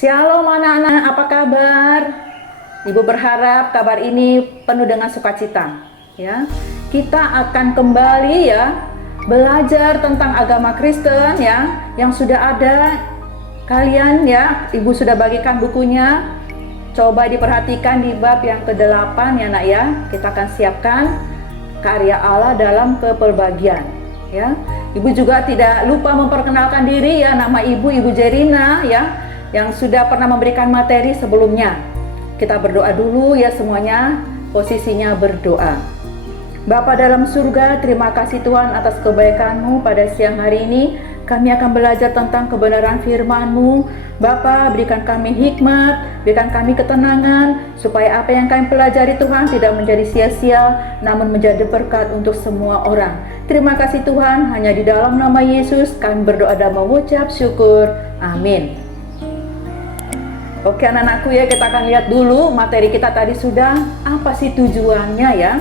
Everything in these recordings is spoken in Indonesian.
Shalom anak-anak, apa kabar? Ibu berharap kabar ini penuh dengan sukacita. Ya, kita akan kembali ya belajar tentang agama Kristen ya, yang sudah ada kalian ya. Ibu sudah bagikan bukunya. Coba diperhatikan di bab yang ke-8 ya nak ya. Kita akan siapkan karya Allah dalam kepelbagian. Ya, Ibu juga tidak lupa memperkenalkan diri ya. Nama Ibu Jerina ya, yang sudah pernah memberikan materi sebelumnya. Kita berdoa dulu ya semuanya, posisinya berdoa. Bapa dalam surga, terima kasih Tuhan atas kebaikan-Mu pada siang hari ini. Kami akan belajar tentang kebenaran firman-Mu. Bapa, berikan kami hikmat, berikan kami ketenangan, supaya apa yang kami pelajari Tuhan tidak menjadi sia-sia, namun menjadi berkat untuk semua orang. Terima kasih Tuhan, hanya di dalam nama Yesus kami berdoa dan mengucap syukur. Amin. Oke anak-anakku ya, kita akan lihat dulu materi kita tadi sudah, apa sih tujuannya ya.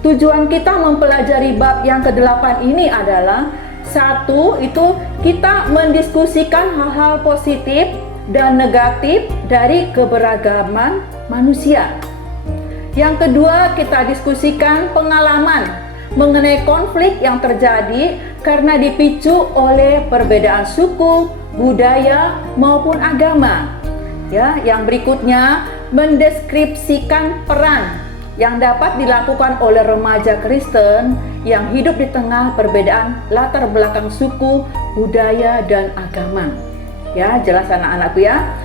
Tujuan kita mempelajari bab yang ke-8 ini adalah satu, itu kita mendiskusikan hal-hal positif dan negatif dari keberagaman manusia. Yang kedua, kita diskusikan pengalaman mengenai konflik yang terjadi karena dipicu oleh perbedaan suku, budaya maupun agama. Ya, yang berikutnya mendeskripsikan peran yang dapat dilakukan oleh remaja Kristen yang hidup di tengah perbedaan latar belakang suku, budaya, dan agama. Ya, jelas anak-anakku ya.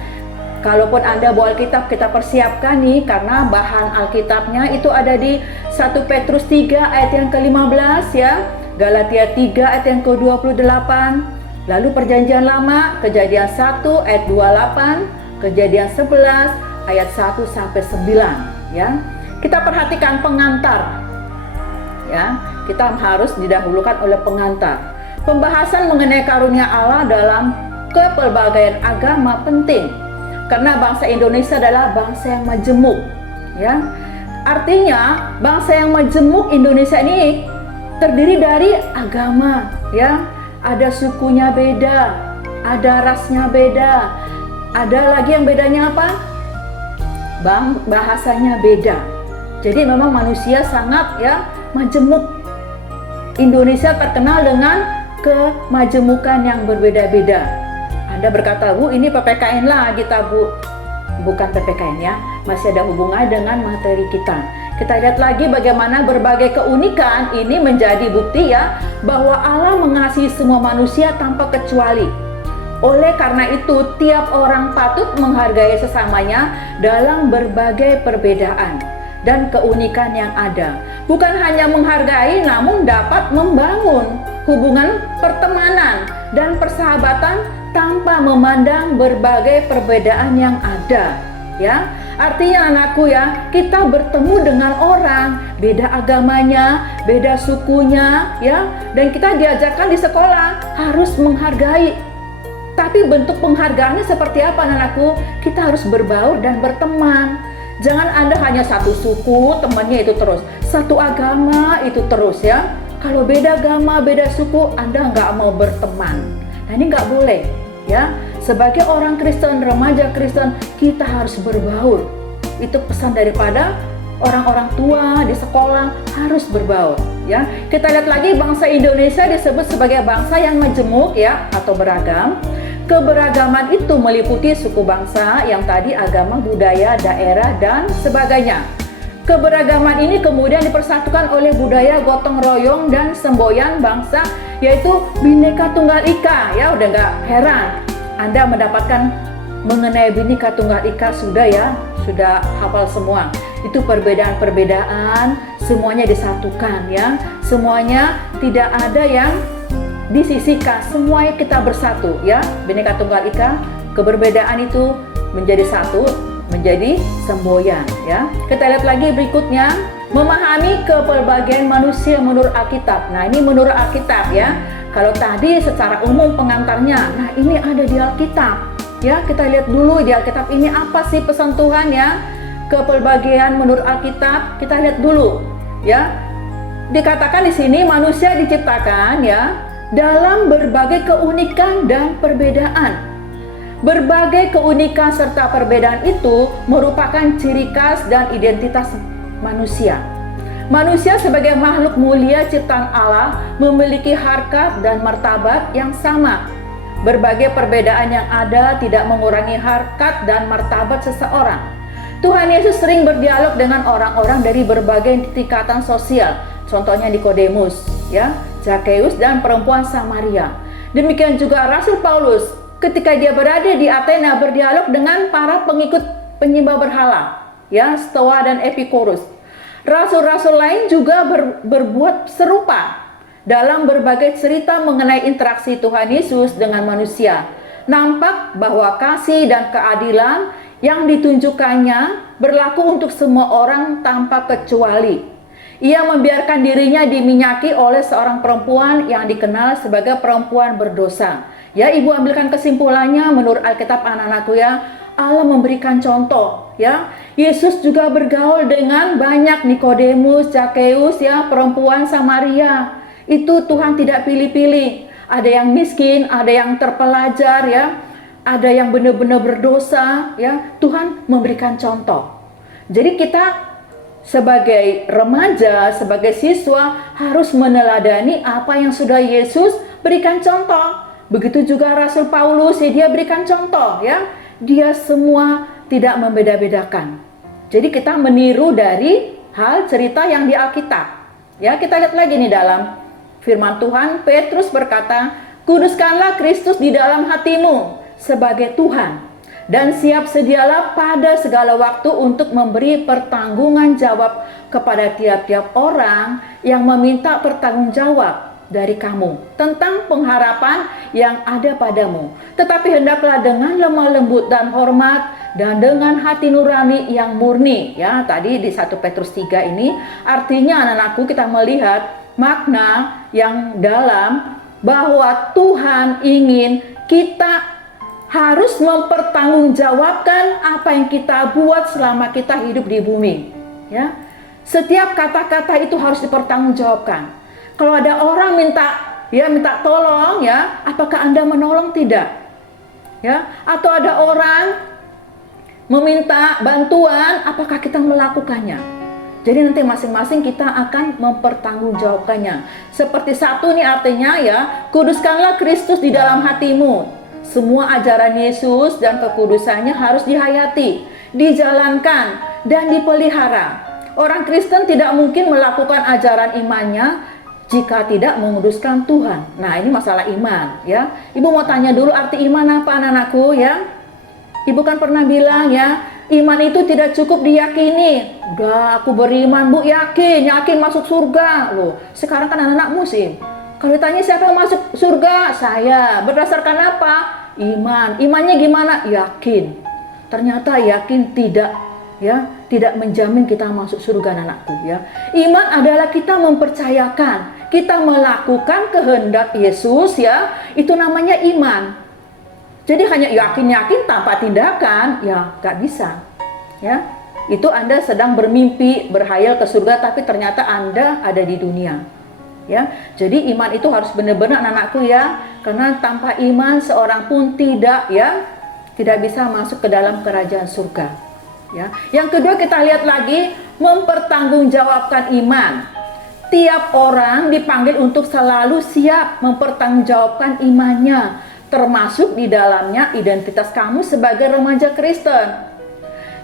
Kalaupun Anda bawa Alkitab, kita persiapkan nih, karena bahan Alkitabnya itu ada di 1 Petrus 3 ayat yang ke-15 ya, Galatia 3 ayat yang ke-28, lalu Perjanjian Lama, Kejadian 1 ayat 28, Kejadian 11 ayat 1 sampai 9 ya. Kita perhatikan pengantar. Ya, kita harus didahulukan oleh pengantar. Pembahasan mengenai karunia Allah dalam kepelbagaian agama penting karena bangsa Indonesia adalah bangsa yang majemuk, ya. Artinya, bangsa yang majemuk Indonesia ini terdiri dari agama, ya. Ada sukunya beda, ada rasnya beda. Ada lagi yang bedanya apa? Bahasanya beda. Jadi memang manusia sangat ya majemuk. Indonesia terkenal dengan kemajemukan yang berbeda-beda. Anda berkata, Bu, ini PPKN lah kita, Bu. Bukan PPKN ya, masih ada hubungan dengan materi kita. Kita lihat lagi bagaimana berbagai keunikan ini menjadi bukti ya bahwa Allah mengasihi semua manusia tanpa kecuali. Oleh karena itu, tiap orang patut menghargai sesamanya dalam berbagai perbedaan dan keunikan yang ada. Bukan hanya menghargai, namun dapat membangun hubungan pertemanan dan persahabatan tanpa memandang berbagai perbedaan yang ada. Ya, artinya anakku ya, kita bertemu dengan orang beda agamanya, beda sukunya, ya, dan kita diajarkan di sekolah harus menghargai. Tapi bentuk penghargaannya seperti apa anakku? Kita harus berbaur dan berteman. Jangan Anda hanya satu suku, temannya itu terus. Satu agama itu terus ya. Kalau beda agama, beda suku, Anda nggak mau berteman. Nah ini nggak boleh ya. Sebagai orang Kristen, remaja Kristen, kita harus berbaur. Itu pesan daripada orang-orang tua di sekolah, harus berbaur ya. Kita lihat lagi bangsa Indonesia disebut sebagai bangsa yang majemuk ya, atau beragam. Keberagaman itu meliputi suku bangsa yang tadi agama, budaya, daerah, dan sebagainya. Keberagaman ini kemudian dipersatukan oleh budaya gotong royong dan semboyan bangsa, yaitu Bhinneka Tunggal Ika. Ya, udah nggak heran Anda mendapatkan mengenai Bhinneka Tunggal Ika sudah hafal semua. Itu perbedaan-perbedaan semuanya disatukan ya. Semuanya tidak ada yang disisihkan, semuanya kita bersatu ya. Bhinneka Tunggal Ika, keberbedaan itu menjadi satu, menjadi semboyan ya. Kita lihat lagi berikutnya, memahami kepelbagaian manusia menurut Alkitab. Nah ini menurut Alkitab ya. Kalau tadi secara umum pengantarnya, nah ini ada di Alkitab ya. Kita lihat dulu di Alkitab ini apa sih pesan Tuhan ya. Kepelbagaian menurut Alkitab, kita lihat dulu ya. Dikatakan di sini manusia diciptakan ya dalam berbagai keunikan dan perbedaan. Berbagai keunikan serta perbedaan itu merupakan ciri khas dan identitas manusia. Manusia sebagai makhluk mulia ciptaan Allah memiliki harkat dan martabat yang sama. Berbagai perbedaan yang ada tidak mengurangi harkat dan martabat seseorang. Tuhan Yesus sering berdialog dengan orang-orang dari berbagai tingkatan sosial, contohnya Nikodemus, Zakheus dan perempuan Samaria. Demikian juga Rasul Paulus ketika dia berada di Athena berdialog dengan para pengikut penyembah berhala, Stoa dan Epikurus. Rasul-rasul lain juga berbuat serupa dalam berbagai cerita mengenai interaksi Tuhan Yesus dengan manusia. Nampak bahwa kasih dan keadilan yang ditunjukkannya berlaku untuk semua orang tanpa kecuali. Ia membiarkan dirinya diminyaki oleh seorang perempuan yang dikenal sebagai perempuan berdosa. Ibu ambilkan kesimpulannya menurut Alkitab anak-anakku Allah memberikan contoh, Yesus juga bergaul dengan banyak Nikodemus, Zakheus, perempuan Samaria. Itu Tuhan tidak pilih-pilih. Ada yang miskin, ada yang terpelajar, ada yang benar-benar berdosa, Tuhan memberikan contoh. Jadi kita sebagai remaja, sebagai siswa harus meneladani apa yang sudah Yesus berikan contoh. Begitu juga Rasul Paulus, dia berikan contoh, Dia semua tidak membeda-bedakan. Jadi kita meniru dari hal cerita yang di Alkitab. Kita lihat lagi nih dalam firman Tuhan, Petrus berkata, "Kuduskanlah Kristus di dalam hatimu sebagai Tuhan, dan siap sedialah pada segala waktu untuk memberi pertanggungan jawab kepada tiap-tiap orang yang meminta pertanggungjawab dari kamu tentang pengharapan yang ada padamu. Tetapi hendaklah dengan lemah lembut dan hormat dan dengan hati nurani yang murni." Tadi di 1 Petrus 3 ini artinya anak-anakku kita melihat makna yang dalam bahwa Tuhan ingin kita harus mempertanggungjawabkan apa yang kita buat selama kita hidup di bumi. Setiap kata-kata itu harus dipertanggungjawabkan. Kalau ada orang minta tolong, apakah Anda menolong? Tidak. Atau ada orang meminta bantuan, apakah kita melakukannya? Jadi nanti masing-masing kita akan mempertanggungjawabkannya. Seperti 1 nih artinya kuduskanlah Kristus di dalam hatimu. Semua ajaran Yesus dan kekudusannya harus dihayati, dijalankan, dan dipelihara. Orang Kristen tidak mungkin melakukan ajaran imannya jika tidak menguduskan Tuhan. Nah, ini masalah iman, Ibu mau tanya dulu arti iman apa anak-anakku, Ibu kan pernah bilang iman itu tidak cukup diyakini. Udah aku beriman Bu, yakin masuk surga. Loh, sekarang kan anak-anak musim. Kalau ditanya siapa yang masuk surga? Saya. Berdasarkan apa? Iman. Imannya gimana? Yakin. Ternyata yakin tidak menjamin kita masuk surga anak-anakku, Iman adalah kita mempercayakan, kita melakukan kehendak Yesus, itu namanya iman. Jadi hanya yakin-yakin tanpa tindakan, gak bisa, Itu Anda sedang bermimpi, berhayal ke surga, tapi ternyata Anda ada di dunia, Jadi iman itu harus benar-benar anak-anakku, karena tanpa iman seorang pun tidak bisa masuk ke dalam kerajaan surga. Yang kedua kita lihat lagi mempertanggungjawabkan iman. Tiap orang dipanggil untuk selalu siap mempertanggungjawabkan imannya, termasuk di dalamnya identitas kamu sebagai remaja Kristen.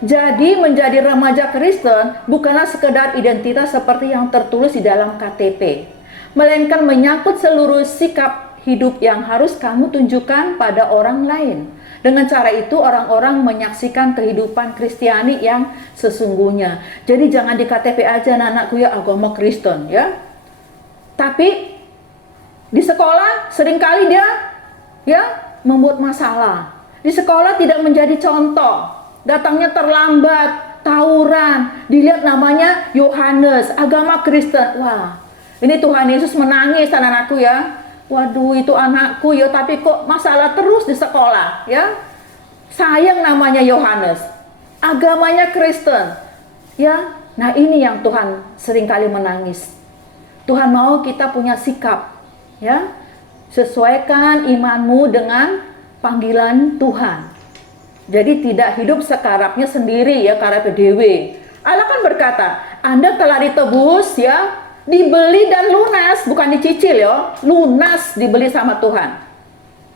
Jadi menjadi remaja Kristen bukanlah sekedar identitas seperti yang tertulis di dalam KTP, melainkan menyangkut seluruh sikap hidup yang harus kamu tunjukkan pada orang lain. Dengan cara itu orang-orang menyaksikan kehidupan Kristiani yang sesungguhnya. Jadi jangan di KTP aja anak-anakku agama Kristen, Tapi di sekolah seringkali dia membuat masalah. Di sekolah tidak menjadi contoh. Datangnya terlambat, tawuran. Dilihat namanya Yohanes, agama Kristen. Wah, ini Tuhan Yesus menangis anak-anakku Waduh, itu anakku tapi kok masalah terus di sekolah, Sayang namanya Yohanes, agamanya Kristen, Nah, ini yang Tuhan seringkali menangis. Tuhan mau kita punya sikap, Sesuaikan imanmu dengan panggilan Tuhan. Jadi tidak hidup sekarapnya sendiri ya, karena dewe. Allah kan berkata, Anda telah ditebus ya, dibeli dan lunas, bukan dicicil ya, lunas dibeli sama Tuhan.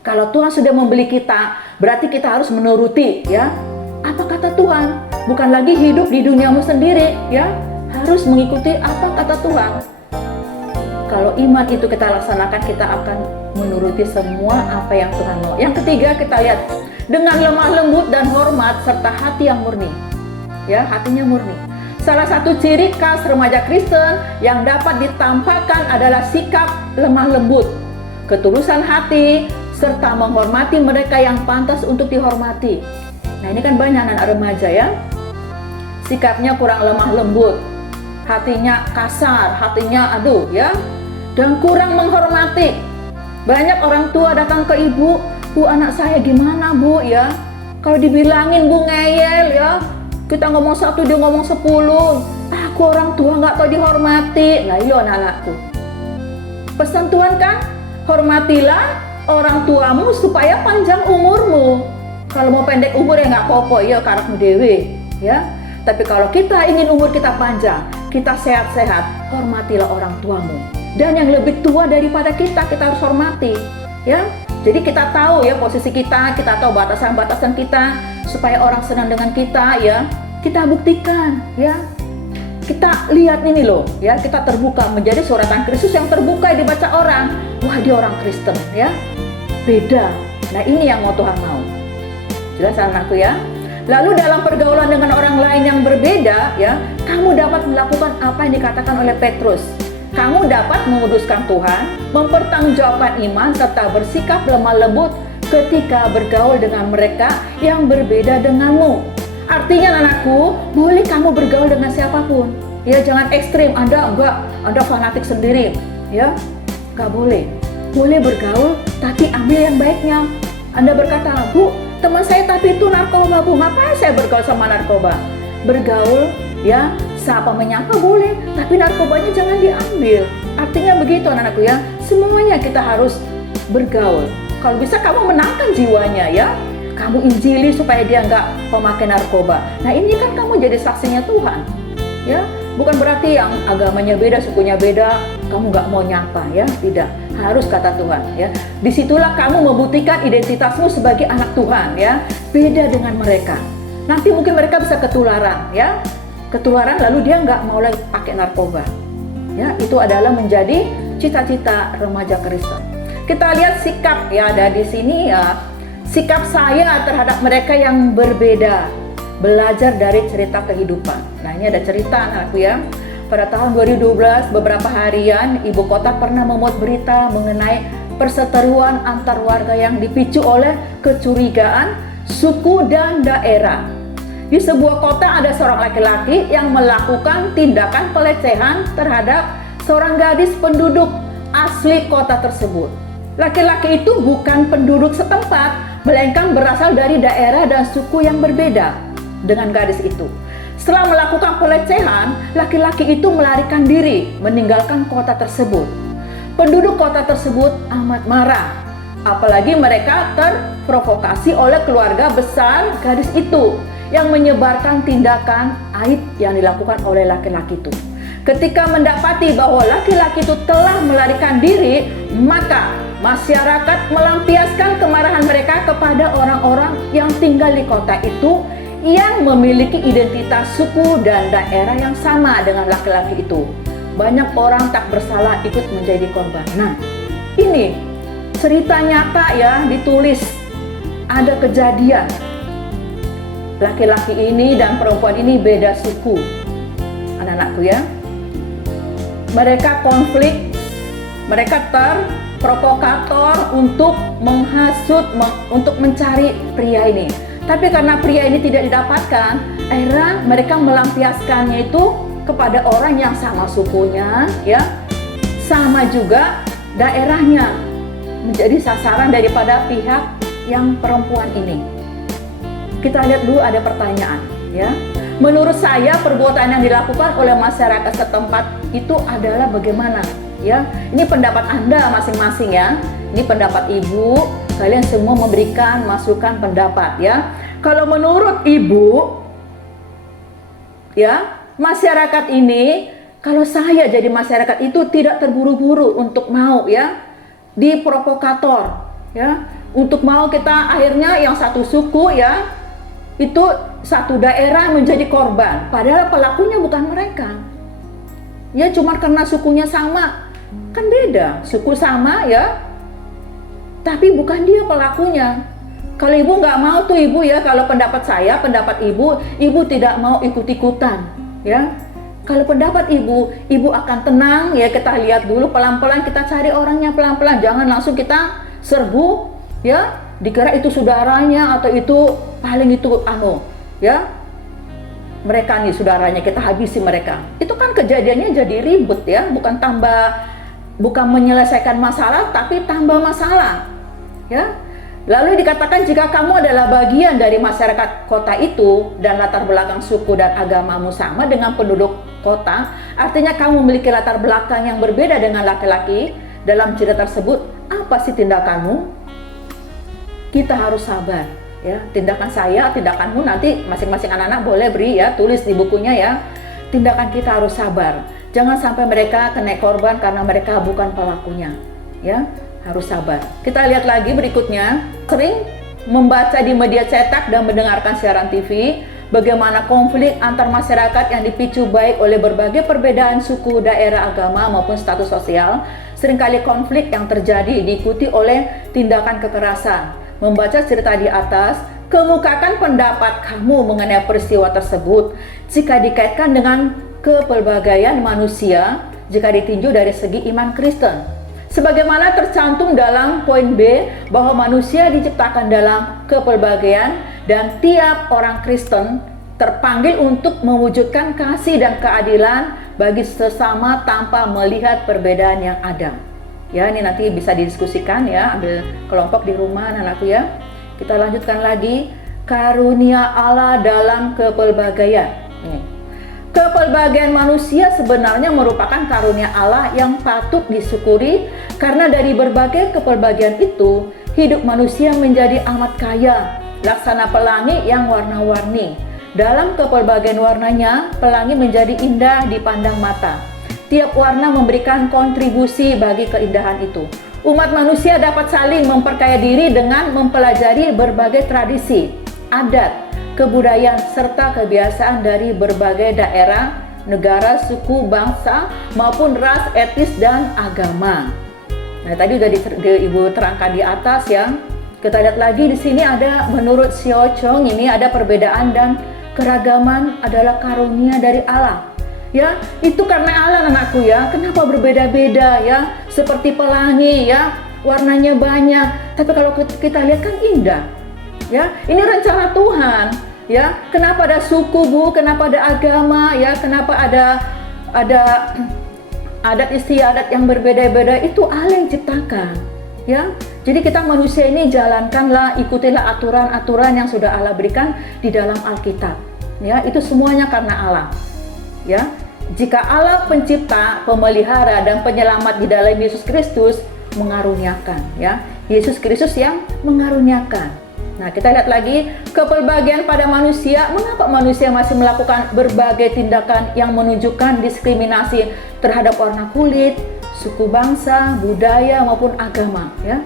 Kalau Tuhan sudah membeli kita, berarti kita harus menuruti ya. Apa kata Tuhan? Bukan lagi hidup di duniamu sendiri ya, harus mengikuti apa kata Tuhan. Kalau iman itu kita laksanakan, kita akan menuruti semua apa yang Tuhan mau. Yang ketiga kita lihat, dengan lemah lembut dan hormat serta hati yang murni. Ya, hatinya murni. Salah satu ciri khas remaja Kristen yang dapat ditampakkan adalah sikap lemah lembut, ketulusan hati, serta menghormati mereka yang pantas untuk dihormati. Nah, ini kan banyak anak remaja ya, sikapnya kurang lemah lembut, hatinya kasar, hatinya aduh ya, dan kurang menghormati. Banyak orang tua datang ke ibu, Bu, anak saya gimana Bu ya? Kalau dibilangin Bu ngeyel ya, kita ngomong 1 dia ngomong 10. Aku orang tua nggak tahu dihormati. Lah iya anak-anakku. Pesan Tuhan kan, hormatilah orang tuamu supaya panjang umurmu. Kalau mau pendek umur ya nggak apa-apa ya, karakmu dewe ya. Tapi kalau kita ingin umur kita panjang, kita sehat-sehat, hormatilah orang tuamu. Dan yang lebih tua daripada kita harus hormati ya. Jadi kita tahu ya posisi kita tahu batasan-batasan kita, supaya orang senang dengan kita ya. Kita buktikan ya. Kita lihat ini loh ya, kita terbuka menjadi suratan Kristus yang terbuka dibaca orang. Wah, dia orang Kristen ya. Beda. Nah, ini yang mau Tuhan mau. Jelas anakku ya. Lalu dalam pergaulan dengan orang lain yang berbeda ya, kamu dapat melakukan apa yang dikatakan oleh Petrus. Kamu dapat menguduskan Tuhan, mempertanggungjawabkan iman, serta bersikap lemah lembut ketika bergaul dengan mereka yang berbeda denganmu. Artinya anakku, boleh kamu bergaul dengan siapapun. Ya, jangan ekstrim, Anda fanatik sendiri. Ya, nggak boleh. Boleh bergaul, tapi ambil yang baiknya. Anda berkata, Bu, teman saya tapi itu narkoba Bu, ngapain saya bergaul sama narkoba? Bergaul, ya, sapa menyapa boleh, tapi narkobanya jangan diambil. Artinya begitu anak-anakku ya, semuanya kita harus bergaul. Kalau bisa kamu menangkan jiwanya ya, kamu injili supaya dia nggak pemakai narkoba. Nah, ini kan kamu jadi saksinya Tuhan ya. Bukan berarti yang agamanya beda, sukunya beda, kamu nggak mau nyapa ya, tidak. Harus kata Tuhan ya. Disitulah kamu membuktikan identitasmu sebagai anak Tuhan ya. Beda dengan mereka. Nanti mungkin mereka bisa ketularan ya. Ketularan lalu dia nggak mau lagi pakai narkoba. Ya, itu adalah menjadi cita-cita remaja Kristen. Kita lihat sikap ya, ada di sini ya. Sikap saya terhadap mereka yang berbeda. Belajar dari cerita kehidupan. Nah, ini ada cerita anakku ya. Pada tahun 2012, beberapa harian, ibu kota pernah memuat berita mengenai perseteruan antar warga yang dipicu oleh kecurigaan, suku, dan daerah. Di sebuah kota ada seorang laki-laki yang melakukan tindakan pelecehan terhadap seorang gadis penduduk asli kota tersebut. Laki-laki itu bukan penduduk setempat, melainkan berasal dari daerah dan suku yang berbeda dengan gadis itu. Setelah melakukan pelecehan, laki-laki itu melarikan diri, meninggalkan kota tersebut. Penduduk kota tersebut amat marah, apalagi mereka terprovokasi oleh keluarga besar gadis itu yang menyebarkan tindakan aib yang dilakukan oleh laki-laki itu. Ketika mendapati bahwa laki-laki itu telah melarikan diri, maka masyarakat melampiaskan kemarahan mereka kepada orang-orang yang tinggal di kota itu yang memiliki identitas suku dan daerah yang sama dengan laki-laki itu. Banyak orang tak bersalah ikut menjadi korban. Nah, ini cerita nyata ya, ditulis. Ada kejadian. Laki-laki ini dan perempuan ini beda suku. Anak-anakku ya. Mereka konflik, mereka terprovokator untuk menghasut, untuk mencari pria ini. Tapi karena pria ini tidak didapatkan, akhirnya mereka melampiaskannya itu kepada orang yang sama sukunya, ya, sama juga daerahnya, menjadi sasaran daripada pihak yang perempuan ini. Kita lihat dulu ada pertanyaan, ya. Menurut saya perbuatan yang dilakukan oleh masyarakat setempat itu adalah bagaimana, ya? Ini pendapat Anda masing-masing ya. Ini pendapat Ibu, kalian semua memberikan masukan pendapat ya. Kalau menurut ibu ya, masyarakat ini, kalau saya jadi masyarakat itu tidak terburu-buru untuk mau ya diprovokator ya, untuk mau kita akhirnya yang satu suku ya, itu satu daerah menjadi korban, padahal pelakunya bukan mereka ya, cuma karena sukunya sama. Kan beda, suku sama ya, tapi bukan dia pelakunya. Kalau ibu nggak mau tuh ibu ya, kalau pendapat saya, pendapat ibu tidak mau ikut-ikutan ya. Kalau pendapat ibu akan tenang ya, kita lihat dulu pelan-pelan, kita cari orangnya pelan-pelan, jangan langsung kita serbu ya, dikira itu saudaranya atau itu paling itu ya, mereka nih saudaranya, kita habisi mereka. Itu kan kejadiannya jadi ribet ya, bukan menyelesaikan masalah tapi tambah masalah ya. Lalu dikatakan jika kamu adalah bagian dari masyarakat kota itu dan latar belakang suku dan agamamu sama dengan penduduk kota, artinya kamu memiliki latar belakang yang berbeda dengan laki-laki dalam cerita tersebut, apa sih tindakanmu? Kita harus sabar ya. Tindakan saya, tindakanmu, nanti masing-masing anak-anak boleh beri ya, tulis di bukunya ya. Tindakan kita harus sabar. Jangan sampai mereka kena korban karena mereka bukan pelakunya ya. Harus sabar. Kita lihat lagi berikutnya, sering membaca di media cetak dan mendengarkan siaran TV bagaimana konflik antar masyarakat yang dipicu baik oleh berbagai perbedaan suku, daerah, agama maupun status sosial. Seringkali konflik yang terjadi diikuti oleh tindakan kekerasan. Membaca cerita di atas, kemukakan pendapat kamu mengenai peristiwa tersebut jika dikaitkan dengan kepelbagaian manusia, jika ditinjau dari segi iman Kristen. Sebagaimana tercantum dalam poin B bahwa manusia diciptakan dalam kepelbagaian dan tiap orang Kristen terpanggil untuk mewujudkan kasih dan keadilan bagi sesama tanpa melihat perbedaan yang ada. Ya, ini nanti bisa didiskusikan ya, ambil kelompok di rumah anak-anakku ya. Kita lanjutkan lagi, karunia Allah dalam kepelbagaian. Kepelbagaian manusia sebenarnya merupakan karunia Allah yang patut disyukuri, karena dari berbagai kepelbagaian itu, hidup manusia menjadi amat kaya, laksana pelangi yang warna-warni. Dalam kepelbagaian warnanya, pelangi menjadi indah dipandang mata. Tiap warna memberikan kontribusi bagi keindahan itu. Umat manusia dapat saling memperkaya diri dengan mempelajari berbagai tradisi, adat, kebudayaan, serta kebiasaan dari berbagai daerah, negara, suku, bangsa, maupun ras, etnis, dan agama. Nah, tadi udah Ibu terangkan di atas ya. Kita lihat lagi di sini ada, menurut Xiao Chong, ini ada perbedaan dan keragaman adalah karunia dari Allah. Ya, itu karena Allah anakku ya. Kenapa berbeda-beda ya? Seperti pelangi ya, warnanya banyak. Tapi kalau kita lihat kan indah. Ya, ini rencana Tuhan. Ya, kenapa ada suku Bu, kenapa ada agama ya, kenapa ada adat istiadat yang berbeda-beda, itu Allah yang ciptakan ya. Jadi kita manusia ini jalankanlah, ikutilah aturan-aturan yang sudah Allah berikan di dalam Alkitab ya, itu semuanya karena Allah ya. Jika Allah pencipta, pemelihara, dan penyelamat di dalam Yesus Kristus mengaruniakan ya, Yesus Kristus yang mengaruniakan. Nah, kita lihat lagi kepelbagaian pada manusia. Mengapa manusia masih melakukan berbagai tindakan yang menunjukkan diskriminasi terhadap warna kulit, suku, bangsa, budaya, maupun agama ya?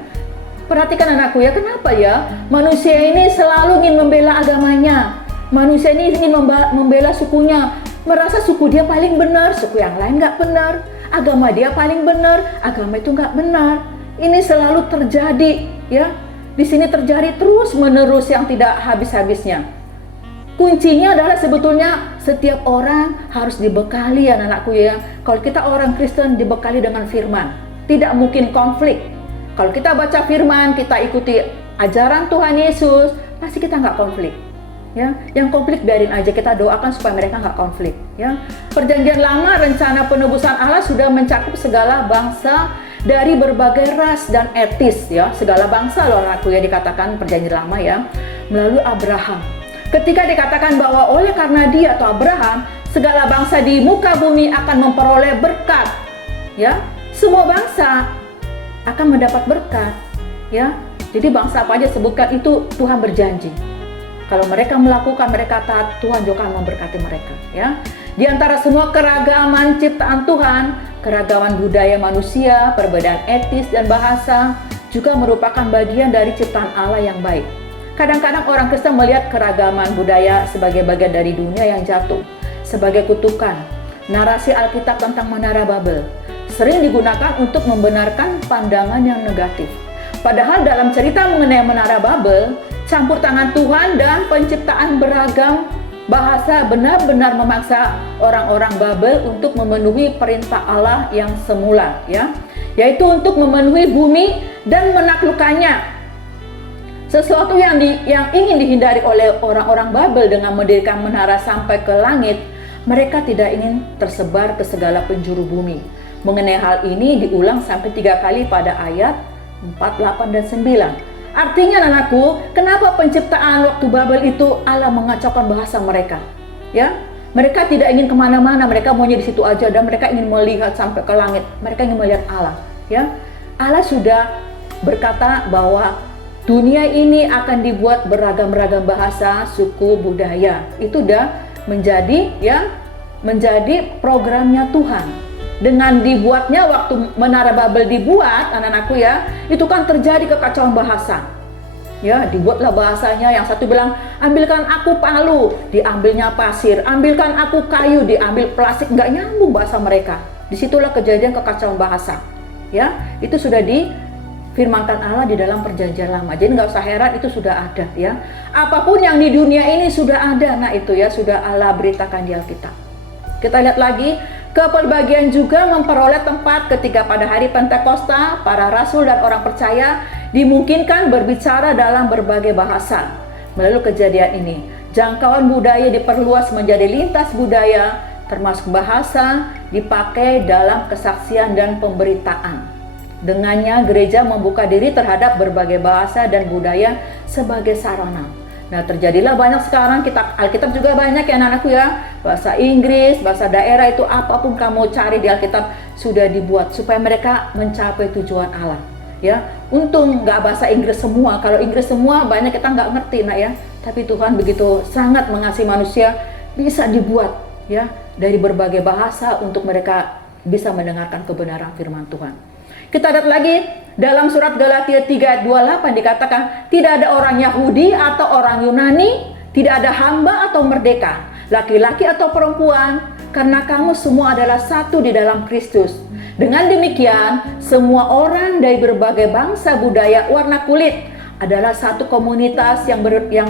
Perhatikan anakku ya, kenapa ya manusia ini selalu ingin membela agamanya, manusia ini ingin membela sukunya, merasa suku dia paling benar, suku yang lain nggak benar, agama dia paling benar, agama itu nggak benar. Ini selalu terjadi ya. Di sini terjadi terus-menerus yang tidak habis-habisnya. Kuncinya adalah sebetulnya setiap orang harus dibekali ya anak-anakku ya. Kalau kita orang Kristen dibekali dengan firman, tidak mungkin konflik. Kalau kita baca firman, kita ikuti ajaran Tuhan Yesus, pasti kita nggak konflik. Ya, yang konflik biarin aja, kita doakan supaya mereka nggak konflik. Ya, Perjanjian Lama, rencana penebusan Allah sudah mencakup segala bangsa dari berbagai ras dan etnis ya, segala bangsa loh anakku ya, dikatakan Perjanjian Lama ya, melalui Abraham. Ketika dikatakan bahwa oleh karena dia atau Abraham, segala bangsa di muka bumi akan memperoleh berkat ya, semua bangsa akan mendapat berkat ya. Jadi bangsa apa aja sebutkan itu Tuhan berjanji. Kalau mereka melakukan, mereka taat, Tuhan juga akan memberkati mereka. Ya, di antara semua keragaman ciptaan Tuhan, keragaman budaya manusia, perbedaan etis dan bahasa juga merupakan bagian dari ciptaan Allah yang baik. Kadang-kadang orang Kristen melihat keragaman budaya sebagai bagian dari dunia yang jatuh, sebagai kutukan. Narasi Alkitab tentang Menara Babel sering digunakan untuk membenarkan pandangan yang negatif. Padahal dalam cerita mengenai Menara Babel, campur tangan Tuhan dan penciptaan beragam bahasa benar-benar memaksa orang-orang Babel untuk memenuhi perintah Allah yang semula, ya, yaitu untuk memenuhi bumi dan menaklukkannya. Sesuatu yang ingin dihindari oleh orang-orang Babel dengan mendirikan menara sampai ke langit, mereka tidak ingin tersebar ke segala penjuru bumi. Mengenai hal ini diulang sampai 3 kali pada ayat 4, 8, dan 9. Artinya anakku, kenapa penciptaan waktu Babel itu Allah mengacaukan bahasa mereka? Ya, mereka tidak ingin kemana-mana, mereka maunya di situ aja, dan mereka ingin melihat sampai ke langit. Mereka ingin melihat Allah. Ya, Allah sudah berkata bahwa dunia ini akan dibuat beragam-ragam bahasa, suku, budaya. Itu udah menjadi programnya Tuhan. Dengan dibuatnya waktu Menara Babel dibuat, anak-anakku ya, itu kan terjadi kekacauan bahasa. Ya, dibuatlah bahasanya, yang satu bilang, ambilkan aku palu, diambilnya pasir, ambilkan aku kayu, diambil plastik, nggak nyambung bahasa mereka. Disitulah kejadian kekacauan bahasa. Ya, itu sudah difirmankan Allah di dalam perjanjian lama. Jadi nggak usah heran, itu sudah ada ya. Apapun yang di dunia ini sudah ada, nah itu ya sudah Allah beritakan di Alkitab. Kita lihat lagi, kepelbagian juga memperoleh tempat ketika pada hari Pentakosta, para rasul dan orang percaya dimungkinkan berbicara dalam berbagai bahasa. Melalui kejadian ini, jangkauan budaya diperluas menjadi lintas budaya, termasuk bahasa dipakai dalam kesaksian dan pemberitaan. Dengannya gereja membuka diri terhadap berbagai bahasa dan budaya sebagai sarana. Nah, terjadilah banyak sekarang Alkitab juga banyak ya anak-anakku ya. Bahasa Inggris, bahasa daerah, itu apapun kamu cari di Alkitab sudah dibuat supaya mereka mencapai tujuan Allah. Ya, untung nggak bahasa Inggris semua. Kalau Inggris semua banyak kita nggak ngerti nak ya. Tapi Tuhan begitu sangat mengasihi manusia, bisa dibuat ya dari berbagai bahasa untuk mereka bisa mendengarkan kebenaran firman Tuhan. Kita lihat lagi dalam surat Galatia 3:28 dikatakan, tidak ada orang Yahudi atau orang Yunani, tidak ada hamba atau merdeka, laki-laki atau perempuan, karena kamu semua adalah satu di dalam Kristus. Dengan demikian, semua orang dari berbagai bangsa, budaya, warna kulit adalah satu komunitas yang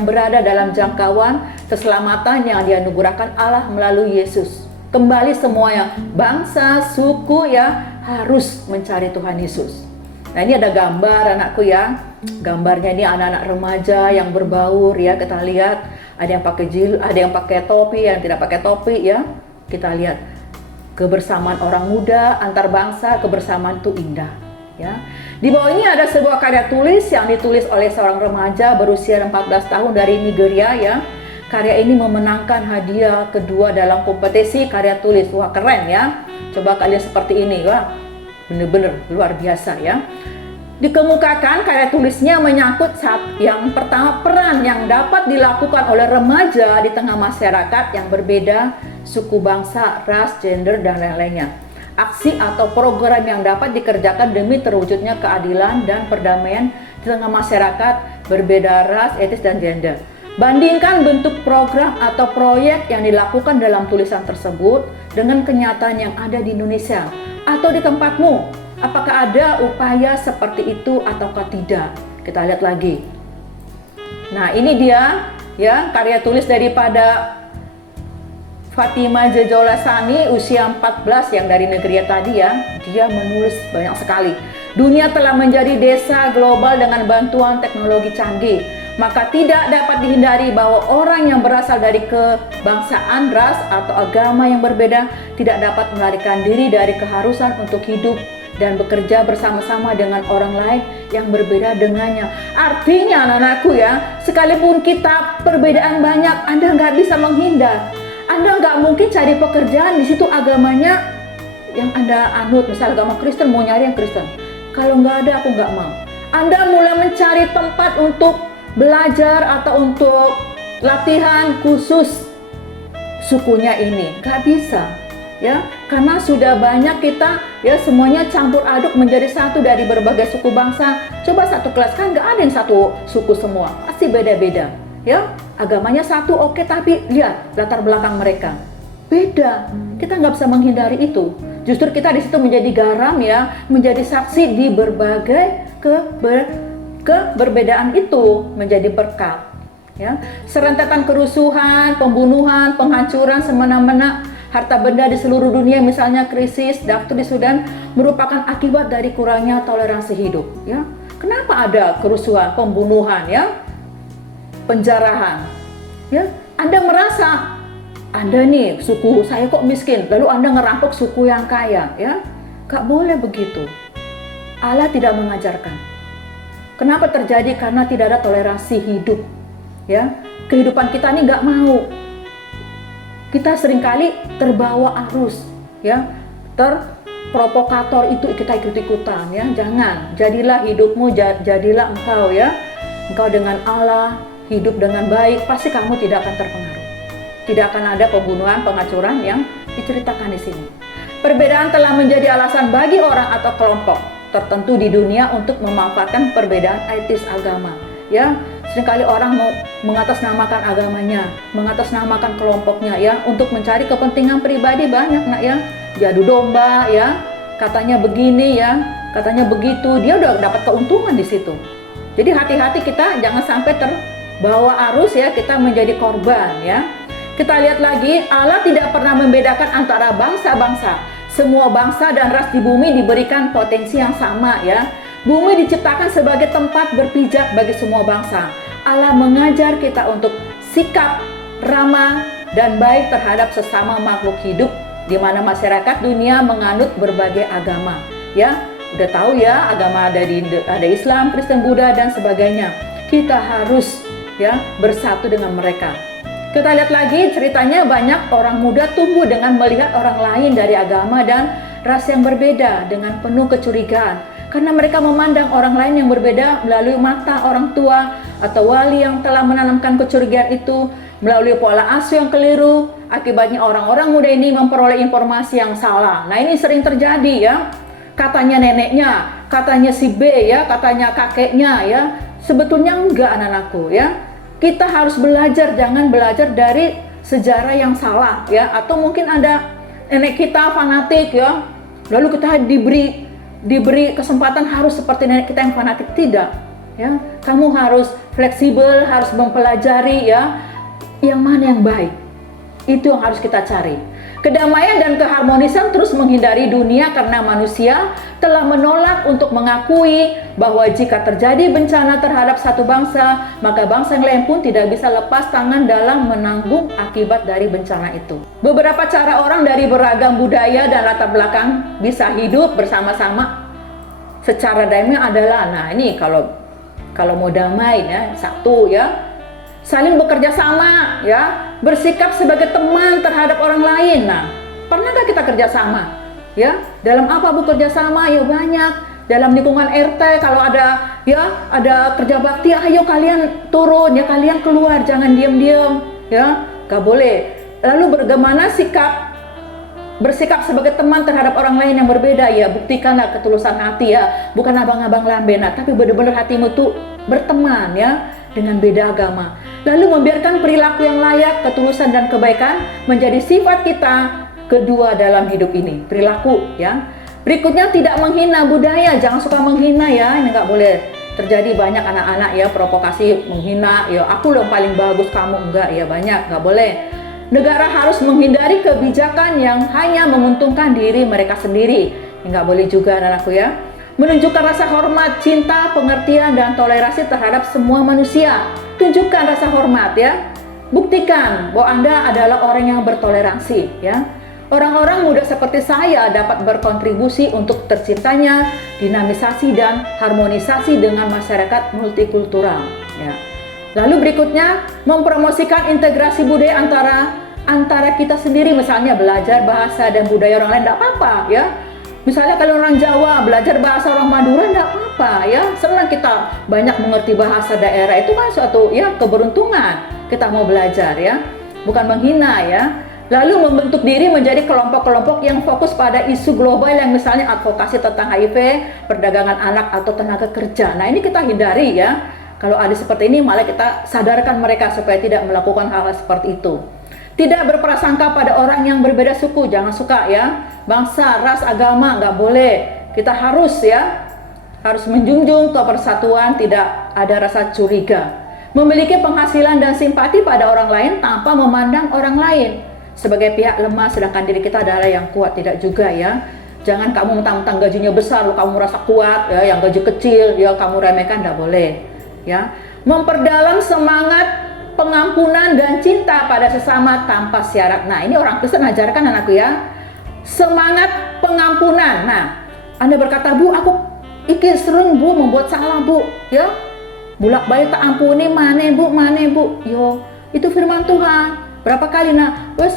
berada dalam jangkauan keselamatan yang dianugerahkan Allah melalui Yesus. Kembali semuanya, bangsa, suku ya, harus mencari Tuhan Yesus. Nah, ini ada gambar anakku ya. Gambarnya ini anak-anak remaja yang berbaur ya, kita lihat. Ada yang pakai ada yang pakai topi, yang tidak pakai topi ya. Kita lihat kebersamaan orang muda antar bangsa, kebersamaan itu indah ya. Di bawah ini ada sebuah karya tulis yang ditulis oleh seorang remaja berusia 14 tahun dari Nigeria ya. Karya ini memenangkan hadiah kedua dalam kompetisi karya tulis. Wah, keren ya. Coba kalian seperti ini, wah, bener-bener luar biasa ya. Dikemukakan karya tulisnya menyangkut yang pertama, peran yang dapat dilakukan oleh remaja di tengah masyarakat yang berbeda, suku, bangsa, ras, gender, dan lain-lainnya. Aksi atau program yang dapat dikerjakan demi terwujudnya keadilan dan perdamaian di tengah masyarakat berbeda ras, etis, dan gender. Bandingkan bentuk program atau proyek yang dilakukan dalam tulisan tersebut dengan kenyataan yang ada di Indonesia atau di tempatmu. Apakah ada upaya seperti itu ataukah tidak? Kita lihat lagi. Nah, ini dia ya karya tulis daripada Fatima Jejolasani, usia 14, yang dari negeri tadi ya. Dia menulis banyak sekali. Dunia telah menjadi desa global dengan bantuan teknologi canggih. Maka tidak dapat dihindari bahwa orang yang berasal dari kebangsaan, ras, atau agama yang berbeda tidak dapat melarikan diri dari keharusan untuk hidup dan bekerja bersama-sama dengan orang lain yang berbeda dengannya. Artinya anak-anakku ya, sekalipun kita perbedaan banyak, Anda nggak bisa menghindar. Anda nggak mungkin cari pekerjaan di situ agamanya yang Anda anut, misal agama Kristen, mau nyari yang Kristen. Kalau nggak ada, aku nggak mau. Anda mulai mencari tempat untuk belajar atau untuk latihan khusus sukunya ini. Gak bisa, ya, karena sudah banyak kita, ya, semuanya campur aduk menjadi satu dari berbagai suku bangsa. Coba satu kelas, kan gak ada yang satu suku semua, pasti beda-beda, ya. Agamanya satu, oke, tapi lihat latar belakang mereka beda. Kita nggak bisa menghindari itu. Justru kita di situ menjadi garam, ya, menjadi saksi di berbagai keberbedaan itu, menjadi berkat, ya. Serentetan kerusuhan, pembunuhan, penghancuran semena-mena harta benda di seluruh dunia, misalnya krisis daftar di Sudan, merupakan akibat dari kurangnya toleransi hidup, ya. Kenapa ada kerusuhan, pembunuhan, ya, penjarahan, ya? Anda merasa Anda nih, suku saya kok miskin, lalu Anda ngerampok suku yang kaya, ya? Gak boleh begitu. Allah tidak mengajarkan. Kenapa terjadi? Karena tidak ada toleransi hidup, ya. Kehidupan kita ini gak mau. Kita seringkali terbawa arus, ya, terprovokator itu kita ikut-ikutan, ya. Jangan. Jadilah hidupmu, jadilah engkau, ya. Engkau dengan Allah, hidup dengan baik, pasti kamu tidak akan terpengaruh. Tidak akan ada pembunuhan, penghancuran yang diceritakan di sini. Perbedaan telah menjadi alasan bagi orang atau kelompok tertentu di dunia untuk memanfaatkan perbedaan etis agama, ya. Seringkali orang mau mengatasnamakan agamanya, mengatasnamakan kelompoknya, ya, untuk mencari kepentingan pribadi. Banyak, nak, ya, diadu domba, ya, katanya begini, ya, katanya begitu, dia udah dapat keuntungan di situ. Jadi hati-hati kita jangan sampai terbawa arus, ya, kita menjadi korban, ya. Kita lihat lagi, Allah tidak pernah membedakan antara bangsa-bangsa. Semua bangsa dan ras di bumi diberikan potensi yang sama, ya. Bumi diciptakan sebagai tempat berpijak bagi semua bangsa. Allah mengajar kita untuk sikap ramah dan baik terhadap sesama makhluk hidup, di mana masyarakat dunia menganut berbagai agama, ya. Udah tahu, ya, agama ada Islam, Kristen, Buddha dan sebagainya. Kita harus, ya, bersatu dengan mereka. Kita lihat lagi ceritanya, banyak orang muda tumbuh dengan melihat orang lain dari agama dan ras yang berbeda dengan penuh kecurigaan. Karena mereka memandang orang lain yang berbeda melalui mata orang tua atau wali yang telah menanamkan kecurigaan itu, melalui pola asuh yang keliru. Akibatnya orang-orang muda ini memperoleh informasi yang salah. Nah, ini sering terjadi, ya. Katanya neneknya, katanya si B, ya, katanya kakeknya, ya. Sebetulnya enggak, anak-anakku, ya. Kita harus belajar, jangan belajar dari sejarah yang salah, ya. Atau mungkin ada nenek kita fanatik, ya, lalu kita diberi kesempatan harus seperti nenek kita yang fanatik. Tidak, ya. Kamu harus fleksibel, harus mempelajari, ya, yang mana yang baik. Itu yang harus kita cari. Kedamaian dan keharmonisan terus menghindari dunia karena manusia telah menolak untuk mengakui bahwa jika terjadi bencana terhadap satu bangsa, maka bangsa yang lain pun tidak bisa lepas tangan dalam menanggung akibat dari bencana itu. Beberapa cara orang dari beragam budaya dan latar belakang bisa hidup bersama-sama secara damai adalah, nah ini kalau mau damai, ya, satu, ya, saling bekerja sama, ya, bersikap sebagai teman terhadap orang lain. Nah, pernahkah kita kerjasama, ya? Dalam apa bekerja sama? Ya banyak. Dalam lingkungan RT kalau ada, ya, ada kerja bakti, ayo kalian turun, ya, kalian keluar, jangan diam-diam, ya, gak boleh. Lalu bagaimana bersikap sebagai teman terhadap orang lain yang berbeda? Ya, buktikanlah ketulusan hati, ya, bukan abang-abang lambena, tapi benar-benar hatimu tuh berteman, ya, dengan beda agama. Lalu membiarkan perilaku yang layak, ketulusan dan kebaikan menjadi sifat kita kedua dalam hidup ini. Perilaku, ya. Berikutnya, tidak menghina budaya. Jangan suka menghina, ya. Ini nggak boleh terjadi. Banyak anak-anak, ya, provokasi menghina, ya, aku loh paling bagus, kamu enggak, ya, banyak. Nggak boleh. Negara harus menghindari kebijakan yang hanya menguntungkan diri mereka sendiri. Nggak boleh juga, anak-anakku, ya. Menunjukkan rasa hormat, cinta, pengertian, dan toleransi terhadap semua manusia. Tunjukkan rasa hormat, ya. Buktikan bahwa Anda adalah orang yang bertoleransi, ya. Orang-orang muda seperti saya dapat berkontribusi untuk terciptanya dinamisasi dan harmonisasi dengan masyarakat multikultural, ya. Lalu berikutnya, mempromosikan integrasi budaya antara kita sendiri, misalnya belajar bahasa dan budaya orang lain, tidak apa-apa, ya. Misalnya kalau orang Jawa belajar bahasa orang Madura enggak apa-apa ya, senang kita banyak mengerti bahasa daerah, itu kan suatu ya keberuntungan kita mau belajar ya, bukan menghina ya. Lalu membentuk diri menjadi kelompok-kelompok yang fokus pada isu global yang misalnya advokasi tentang HIV, perdagangan anak atau tenaga kerja. Nah ini kita hindari ya, kalau ada seperti ini malah kita sadarkan mereka supaya tidak melakukan hal-hal seperti itu. Tidak berprasangka pada orang yang berbeda suku, jangan suka ya. Bangsa, ras, agama nggak boleh. Kita harus ya, harus menjunjung kepersatuan, tidak ada rasa curiga. Memiliki penghasilan dan simpati pada orang lain tanpa memandang orang lain sebagai pihak lemah, sedangkan diri kita adalah yang kuat, tidak juga ya. Jangan kamu mentang-mentang gajinya besar, kamu merasa kuat ya, yang gaji kecil ya kamu remehkan, tidak boleh ya. Memperdalam semangat pengampunan dan cinta pada sesama tanpa syarat. Nah ini orang Kristen ajarkan anakku ya, semangat pengampunan. Nah Anda berkata, Bu aku iki sering Bu membuat salah Bu ya, bulak balik tak ampuni, mana Bu, yo itu firman Tuhan. Berapa kali? Nah wes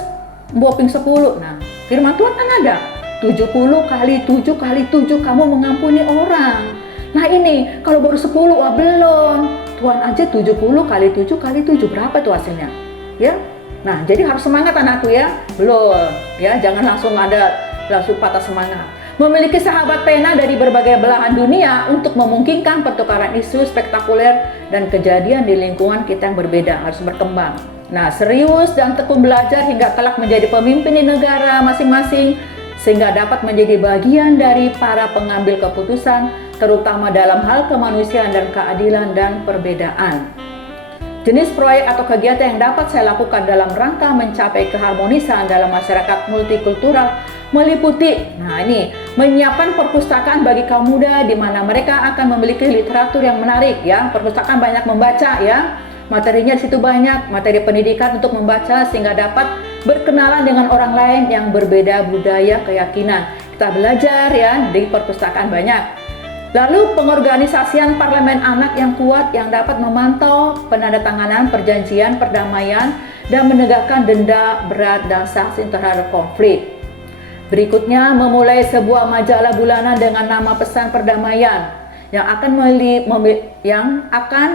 boping 10. Nah firman Tuhan kan ada 70 kali 7 kali 7 kamu mengampuni orang. Nah ini kalau baru 10, wah belum. Tuhan aja 70 kali 7 kali 7, berapa tuh hasilnya? Ya. Nah, jadi harus semangat anakku ya. Belum. Ya, jangan langsung patah semangat. Memiliki sahabat pena dari berbagai belahan dunia untuk memungkinkan pertukaran isu spektakuler dan kejadian di lingkungan kita yang berbeda, harus berkembang. Nah, serius dan tekun belajar hingga kelak menjadi pemimpin di negara masing-masing sehingga dapat menjadi bagian dari para pengambil keputusan, terutama dalam hal kemanusiaan dan keadilan dan perbedaan. Jenis proyek atau kegiatan yang dapat saya lakukan dalam rangka mencapai keharmonisan dalam masyarakat multikultural meliputi, nah ini, menyiapkan perpustakaan bagi kaum muda di mana mereka akan memiliki literatur yang menarik ya. Perpustakaan banyak membaca ya, materinya di situ banyak, materi pendidikan untuk membaca sehingga dapat berkenalan dengan orang lain yang berbeda budaya, keyakinan. Kita belajar ya di perpustakaan banyak. Lalu pengorganisasian parlemen anak yang kuat yang dapat memantau penandatanganan perjanjian perdamaian dan menegakkan denda berat dan sanksi terhadap konflik. Berikutnya memulai sebuah majalah bulanan dengan nama Pesan Perdamaian yang akan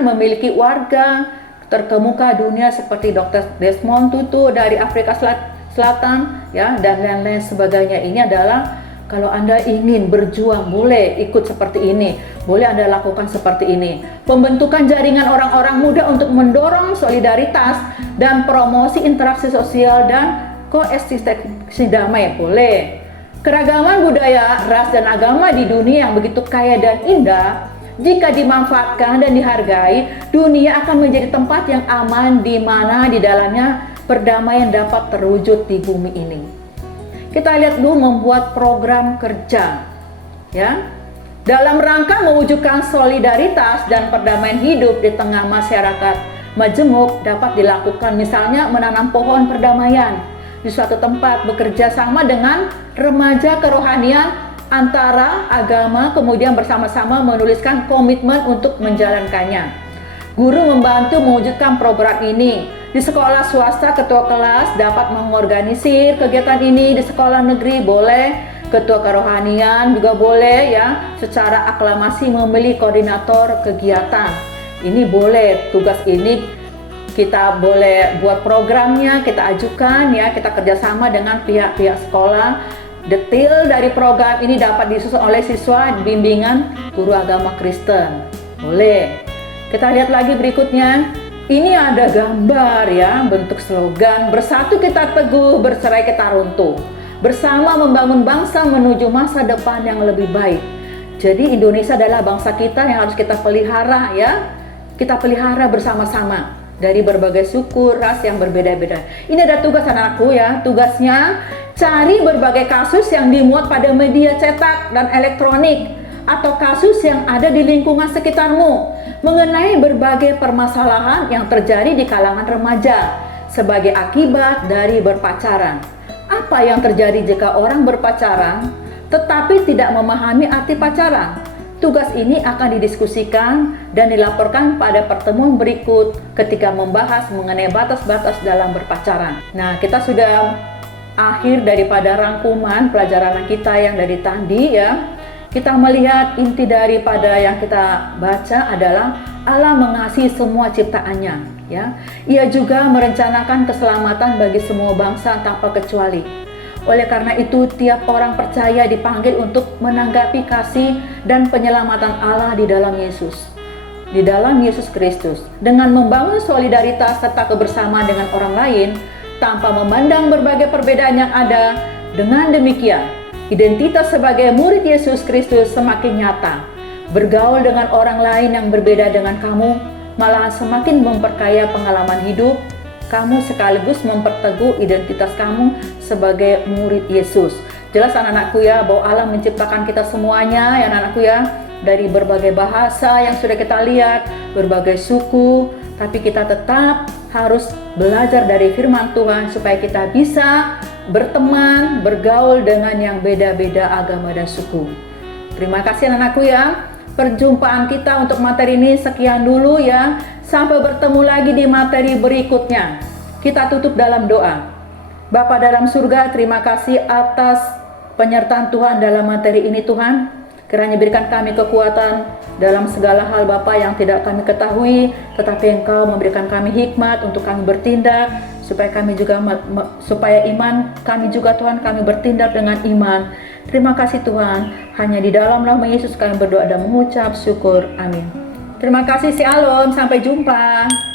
memiliki warga terkemuka dunia seperti Dr. Desmond Tutu dari Afrika Selatan ya, dan lain-lain sebagainya. Ini adalah kalau Anda ingin berjuang, boleh ikut seperti ini, boleh Anda lakukan seperti ini. Pembentukan jaringan orang-orang muda untuk mendorong solidaritas dan promosi interaksi sosial dan koeksistensi damai, boleh. Keragaman budaya, ras dan agama di dunia yang begitu kaya dan indah, jika dimanfaatkan dan dihargai, dunia akan menjadi tempat yang aman di mana di dalamnya perdamaian dapat terwujud di bumi ini. Kita lihat dulu membuat program kerja ya, dalam rangka mewujudkan solidaritas dan perdamaian hidup di tengah masyarakat majemuk dapat dilakukan, misalnya menanam pohon perdamaian di suatu tempat, bekerja sama dengan remaja kerohanian antara agama, kemudian bersama-sama menuliskan komitmen untuk menjalankannya. Guru membantu mewujudkan program ini. Di sekolah swasta, ketua kelas dapat mengorganisir kegiatan ini. Di sekolah negeri boleh, ketua kerohanian juga boleh ya, secara aklamasi memilih koordinator kegiatan. Ini boleh, tugas ini kita boleh buat programnya, kita ajukan ya, kita kerjasama dengan pihak-pihak sekolah. Detail dari program ini dapat disusun oleh siswa bimbingan guru agama Kristen. Boleh. Kita lihat lagi berikutnya. Ini ada gambar ya, bentuk slogan, bersatu kita teguh, bercerai kita runtuh. Bersama membangun bangsa menuju masa depan yang lebih baik. Jadi Indonesia adalah bangsa kita yang harus kita pelihara ya. Kita pelihara bersama-sama dari berbagai suku, ras yang berbeda-beda. Ini ada tugas anakku ya, tugasnya cari berbagai kasus yang dimuat pada media cetak dan elektronik atau kasus yang ada di lingkungan sekitarmu mengenai berbagai permasalahan yang terjadi di kalangan remaja sebagai akibat dari berpacaran. Apa yang terjadi jika orang berpacaran tetapi tidak memahami arti pacaran? Tugas ini akan didiskusikan dan dilaporkan pada pertemuan berikut ketika membahas mengenai batas-batas dalam berpacaran. Nah, kita sudah akhir daripada rangkuman pelajaran kita yang dari tadi ya, kita melihat inti daripada yang kita baca adalah Allah mengasihi semua ciptaannya ya. Ia juga merencanakan keselamatan bagi semua bangsa tanpa kecuali. Oleh karena itu, tiap orang percaya dipanggil untuk menanggapi kasih dan penyelamatan Allah di dalam Yesus. Di dalam Yesus Kristus, dengan membangun solidaritas serta kebersamaan dengan orang lain tanpa memandang berbagai perbedaan yang ada. Dengan demikian, identitas sebagai murid Yesus Kristus semakin nyata. Bergaul dengan orang lain yang berbeda dengan kamu malahan semakin memperkaya pengalaman hidup kamu sekaligus memperteguh identitas kamu sebagai murid Yesus. Jelas anak-anakku ya, bahwa Allah menciptakan kita semuanya ya anak-anakku ya, dari berbagai bahasa yang sudah kita lihat, berbagai suku, tapi kita tetap harus belajar dari firman Tuhan supaya kita bisa berteman, bergaul dengan yang beda-beda agama dan suku. Terima kasih anak-anakku ya. Perjumpaan kita untuk materi ini sekian dulu ya. Sampai bertemu lagi di materi berikutnya. Kita tutup dalam doa. Bapa dalam surga, terima kasih atas penyertaan Tuhan dalam materi ini Tuhan. Kiranya berikan kami kekuatan dalam segala hal Bapa yang tidak kami ketahui, tetapi Engkau memberikan kami hikmat untuk kami bertindak, supaya kami juga supaya iman kami juga Tuhan, kami bertindak dengan iman. Terima kasih Tuhan. Hanya di dalam nama Yesus kami berdoa dan mengucap syukur. Amin. Terima kasih, Shalom. Sampai jumpa.